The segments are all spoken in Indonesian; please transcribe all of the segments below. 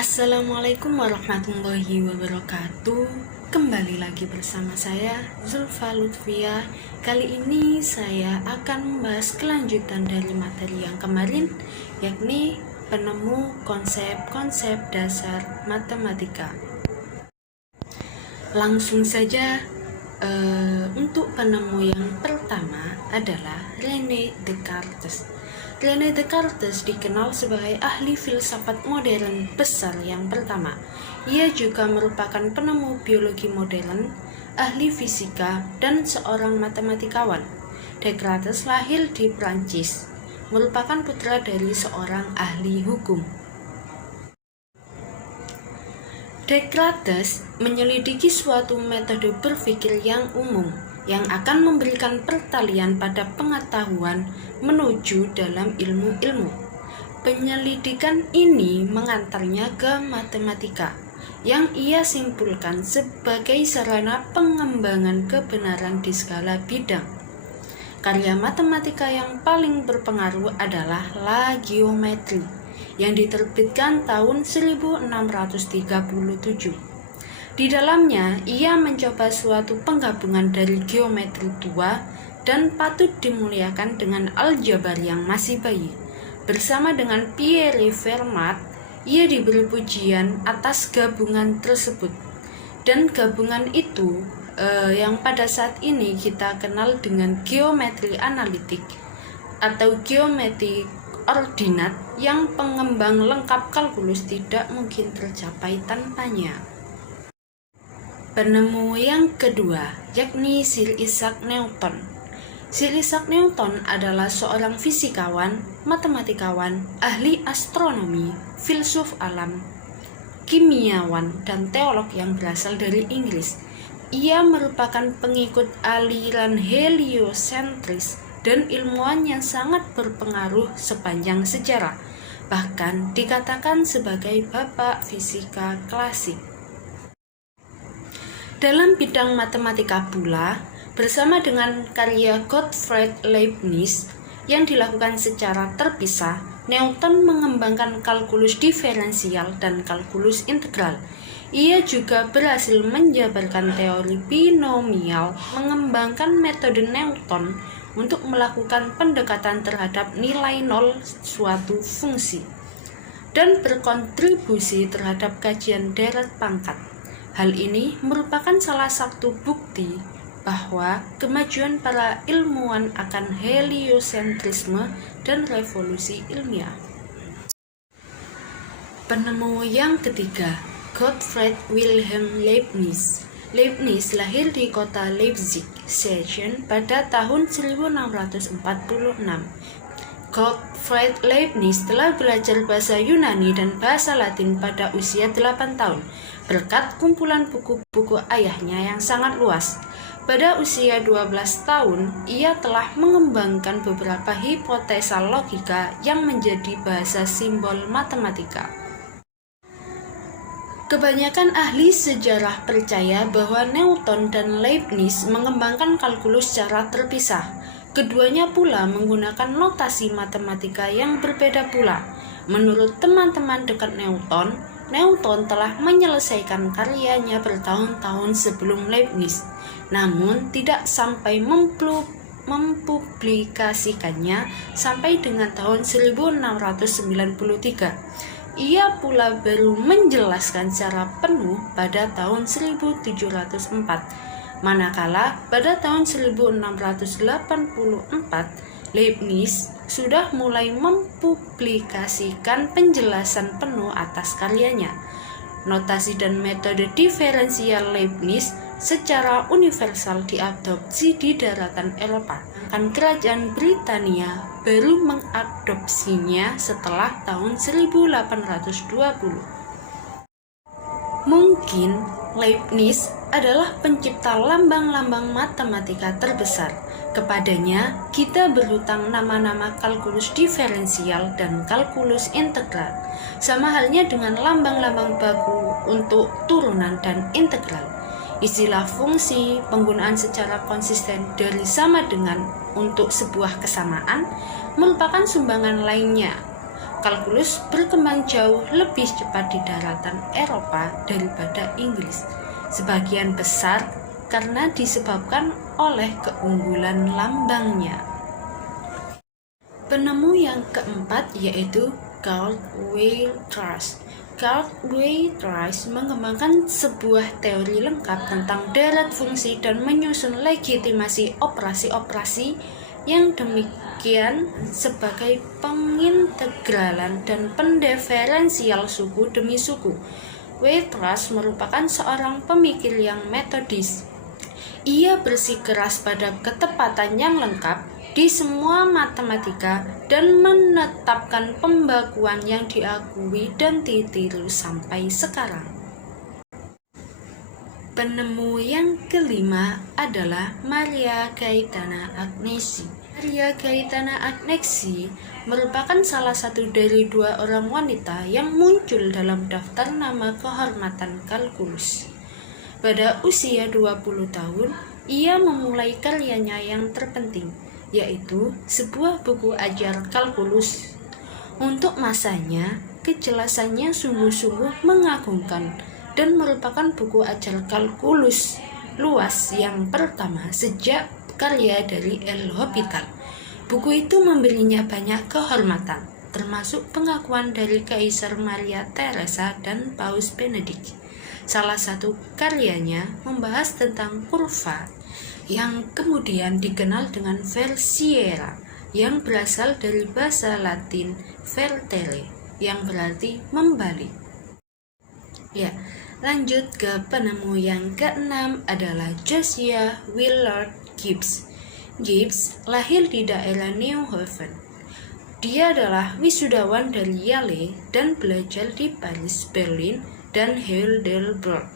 Assalamualaikum warahmatullahi wabarakatuh. Kembali lagi bersama saya Zulfa Lutfia. Kali ini saya akan membahas kelanjutan dari materi yang kemarin, yakni penemu konsep-konsep dasar matematika. Langsung saja, untuk penemu yang pertama adalah René Descartes. René Descartes dikenal sebagai ahli filsafat modern besar yang pertama. Ia juga merupakan penemu biologi modern, ahli fisika, dan seorang matematikawan. Descartes lahir di Prancis, merupakan putra dari seorang ahli hukum. Descartes menyelidiki suatu metode berpikir yang umum yang akan memberikan pertalian pada pengetahuan menuju dalam ilmu-ilmu. Penyelidikan ini mengantarnya ke matematika, yang ia simpulkan sebagai sarana pengembangan kebenaran di segala bidang. Karya matematika yang paling berpengaruh adalah La Géométrie, yang diterbitkan tahun 1637. Di dalamnya, ia mencoba suatu penggabungan dari geometri tua dan patut dimuliakan dengan aljabar yang masih bayi. Bersama dengan Pierre Fermat, ia diberi pujian atas gabungan tersebut. Dan gabungan itu yang pada saat ini kita kenal dengan geometri analitik atau geometri ordinat, yang pengembang lengkap kalkulus tidak mungkin tercapai tanpanya. Penemu yang kedua, yakni Sir Isaac Newton. Sir Isaac Newton adalah seorang fisikawan, matematikawan, ahli astronomi, filsuf alam, kimiawan, dan teolog yang berasal dari Inggris. Ia merupakan pengikut aliran heliosentris dan ilmuwan yang sangat berpengaruh sepanjang sejarah, bahkan dikatakan sebagai bapak fisika klasik. Dalam bidang matematika pula, bersama dengan karya Gottfried Leibniz yang dilakukan secara terpisah, Newton mengembangkan kalkulus diferensial dan kalkulus integral. Ia juga berhasil menjabarkan teori binomial, mengembangkan metode Newton untuk melakukan pendekatan terhadap nilai nol suatu fungsi, dan berkontribusi terhadap kajian deret pangkat. Hal ini merupakan salah satu bukti bahwa kemajuan para ilmuwan akan heliosentrisme dan revolusi ilmiah. Penemu yang ketiga, Gottfried Wilhelm Leibniz. Leibniz lahir di kota Leipzig, Sachsen pada tahun 1646. Gottfried Leibniz telah belajar bahasa Yunani dan bahasa Latin pada usia 8 tahun, berkat kumpulan buku-buku ayahnya yang sangat luas. Pada usia 12 tahun, ia telah mengembangkan beberapa hipotesa logika yang menjadi bahasa simbol matematika. Kebanyakan ahli sejarah percaya bahwa Newton dan Leibniz mengembangkan kalkulus secara terpisah. Keduanya pula menggunakan notasi matematika yang berbeda pula. Menurut teman-teman dekat Newton, Newton telah menyelesaikan karyanya bertahun-tahun sebelum Leibniz, namun tidak sampai mempublikasikannya sampai dengan tahun 1693. Ia pula baru menjelaskan secara penuh pada tahun 1704. Manakala pada tahun 1684, Leibniz sudah mulai mempublikasikan penjelasan penuh atas karyanya. Notasi dan metode diferensial Leibniz secara universal diadopsi di daratan Eropa, dan kerajaan Britania baru mengadopsinya setelah tahun 1820. Mungkin Leibniz adalah pencipta lambang-lambang matematika terbesar. Kepadanya kita berhutang nama-nama kalkulus diferensial dan kalkulus integral, sama halnya dengan lambang-lambang baku untuk turunan dan integral. Istilah fungsi, penggunaan secara konsisten dari sama dengan untuk sebuah kesamaan merupakan sumbangan lainnya. Kalkulus berkembang jauh lebih cepat di daratan Eropa daripada Inggris, sebagian besar karena disebabkan oleh keunggulan lambangnya. Penemu yang keempat yaitu Carl Weierstrass. Carl Weierstrass mengembangkan sebuah teori lengkap tentang deret fungsi dan menyusun legitimasi operasi-operasi yang demikian sebagai pengintegralan dan pendiferensial suku demi suku. Weierstrass merupakan seorang pemikir yang metodis. Ia bersikeras pada ketepatan yang lengkap di semua matematika dan menetapkan pembakuan yang diakui dan ditiru sampai sekarang. Penemu yang kelima adalah Maria Gaetana Agnesi. Maria Gaetana Agnesi merupakan salah satu dari 2 orang wanita yang muncul dalam daftar nama kehormatan kalkulus. Pada usia 20 tahun, ia memulai karyanya yang terpenting, yaitu sebuah buku ajar kalkulus. Untuk masanya, kejelasannya sungguh-sungguh mengagumkan dan merupakan buku ajar kalkulus luas yang pertama sejak karya dari El Hospital. Buku itu memberinya banyak kehormatan, termasuk pengakuan dari Kaisar Maria Theresa dan Paus Benedict. Salah satu karyanya membahas tentang kurva yang kemudian dikenal dengan versiera, yang berasal dari bahasa Latin vertere, yang berarti membalik. Ya, lanjut ke penemu yang keenam adalah Josiah Willard Gibbs. Gibbs lahir di daerah New Haven. Dia adalah wisudawan dari Yale dan belajar di Paris, Berlin, dan Heidelberg.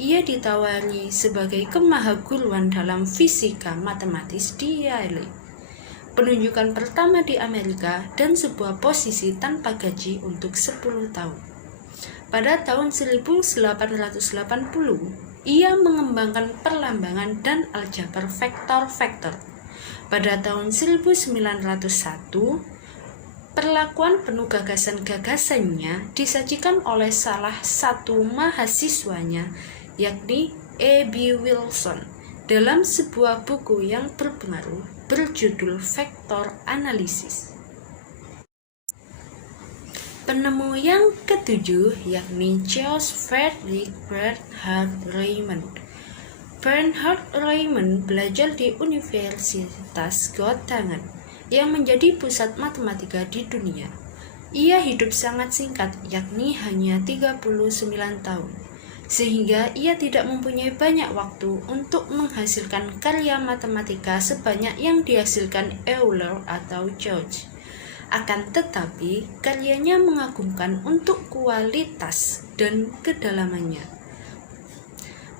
Ia ditawari sebagai kemahaguruan dalam fisika matematis di Yale, penunjukan pertama di Amerika, dan sebuah posisi tanpa gaji untuk 10 tahun. Pada tahun 1880, ia mengembangkan perlambangan dan aljabar vektor-vektor. Pada tahun 1901, perlakuan penuh gagasan-gagasannya disajikan oleh salah satu mahasiswanya, yakni E.B. Wilson, dalam sebuah buku yang berpengaruh berjudul Vektor Analisis. Penemu yang ketujuh yakni George Frederick Bernhard Riemann. Bernhard Riemann belajar di Universitas Göttingen yang menjadi pusat matematika di dunia. Ia hidup sangat singkat, yakni hanya 39 tahun, sehingga ia tidak mempunyai banyak waktu untuk menghasilkan karya matematika sebanyak yang dihasilkan Euler atau George. Akan tetapi, karyanya mengagumkan untuk kualitas dan kedalamannya.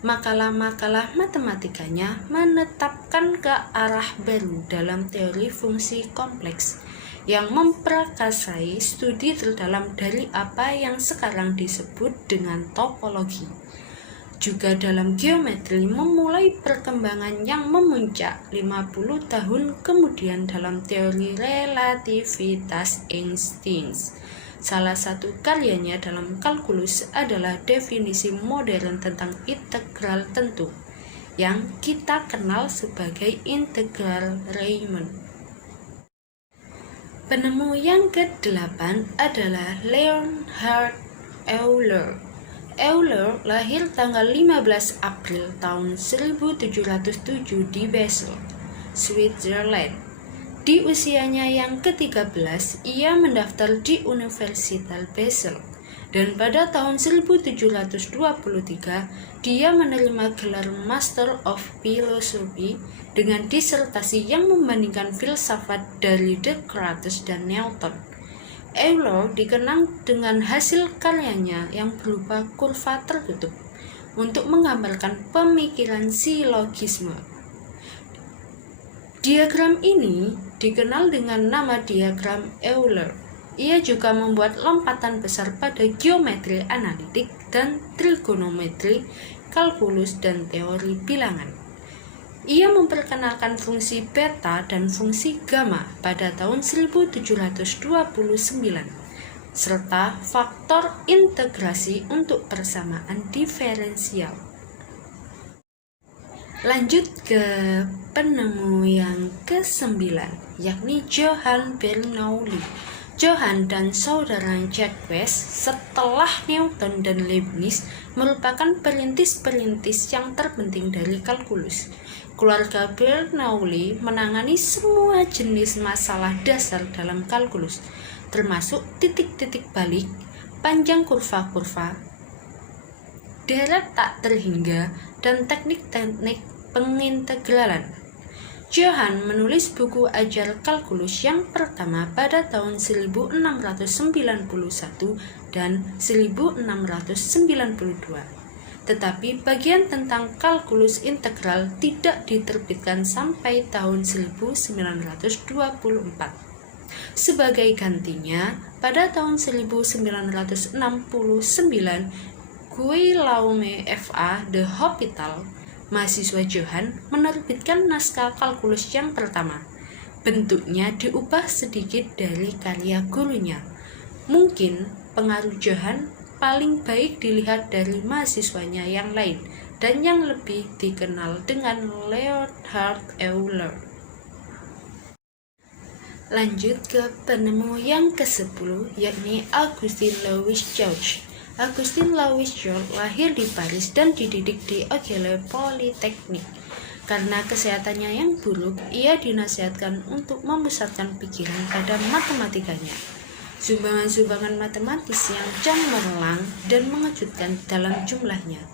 Makalah-makalah matematikanya menetapkan ke arah baru dalam teori fungsi kompleks yang memprakarsai studi terdalam dari apa yang sekarang disebut dengan topologi. Juga dalam geometri memulai perkembangan yang memuncak 50 tahun kemudian dalam teori relativitas Einstein. Salah satu karyanya dalam kalkulus adalah definisi modern tentang integral tentu, yang kita kenal sebagai integral Riemann. Penemu yang ke-8 adalah Leonhard Euler. Euler lahir tanggal 15 April tahun 1707 di Basel, Switzerland. Di usianya yang ke-13, ia mendaftar di Universitas Basel, dan pada tahun 1723 dia menerima gelar Master of Philosophy dengan disertasi yang membandingkan filsafat dari Descartes dan Newton. Euler dikenang dengan hasil karyanya yang berupa kurva tertutup untuk menggambarkan pemikiran silogisme. Diagram ini dikenal dengan nama diagram Euler. Ia juga membuat lompatan besar pada geometri analitik dan trigonometri, kalkulus, dan teori bilangan. Ia memperkenalkan fungsi beta dan fungsi gamma pada tahun 1729. serta faktor integrasi untuk persamaan diferensial. Lanjut ke penemu yang ke-9, yakni Johann Bernoulli. Johann dan saudara Jacques setelah Newton dan Leibniz merupakan perintis-perintis yang terpenting dari kalkulus. Keluarga Bernoulli menangani semua jenis masalah dasar dalam kalkulus, termasuk titik-titik balik, panjang kurva-kurva, deret tak terhingga, dan teknik-teknik pengintegralan. Johann menulis buku ajar kalkulus yang pertama pada tahun 1691 dan 1692. Tetapi bagian tentang kalkulus integral tidak diterbitkan sampai tahun 1924. Sebagai gantinya, pada tahun 1969, Guillaume F.A. de Hospital, mahasiswa Johann, menerbitkan naskah kalkulus yang pertama. Bentuknya diubah sedikit dari karya gurunya. Mungkin pengaruh Johann paling baik dilihat dari mahasiswanya yang lain dan yang lebih dikenal dengan Leonhard Euler. Lanjut ke penemu yang ke-10, yakni Augustin Louis George. Augustin Louis George lahir di Paris dan dididik di École Polytechnique. Karena kesehatannya yang buruk, ia dinasihatkan untuk memusatkan pikiran pada matematikanya. Sumbangan-sumbangan matematis yang cemerlang dan mengejutkan dalam jumlahnya.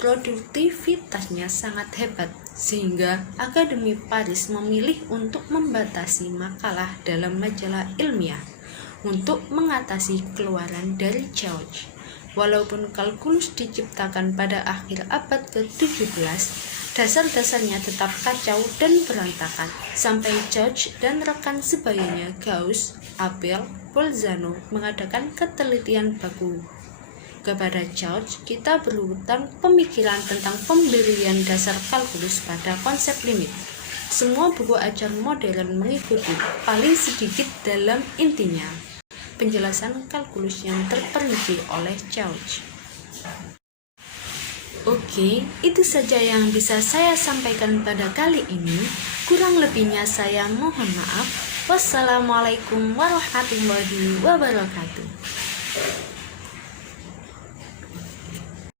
Produktivitasnya sangat hebat, sehingga Akademi Paris memilih untuk membatasi makalah dalam majalah ilmiah untuk mengatasi keluaran dari George. Walaupun kalkulus diciptakan pada akhir abad ke-17, dasar-dasarnya tetap kacau dan berantakan, sampai George dan rekan sebayanya Gauss, Abel, Bolzano mengadakan ketelitian baku. Kepada George, kita berhutang pemikiran tentang pemberian dasar kalkulus pada konsep limit. Semua buku ajar modern mengikuti, paling sedikit dalam intinya, penjelasan kalkulus yang terperinci oleh George. Oke, itu saja yang bisa saya sampaikan pada kali ini. Kurang lebihnya saya mohon maaf. Wassalamualaikum warahmatullahi wabarakatuh.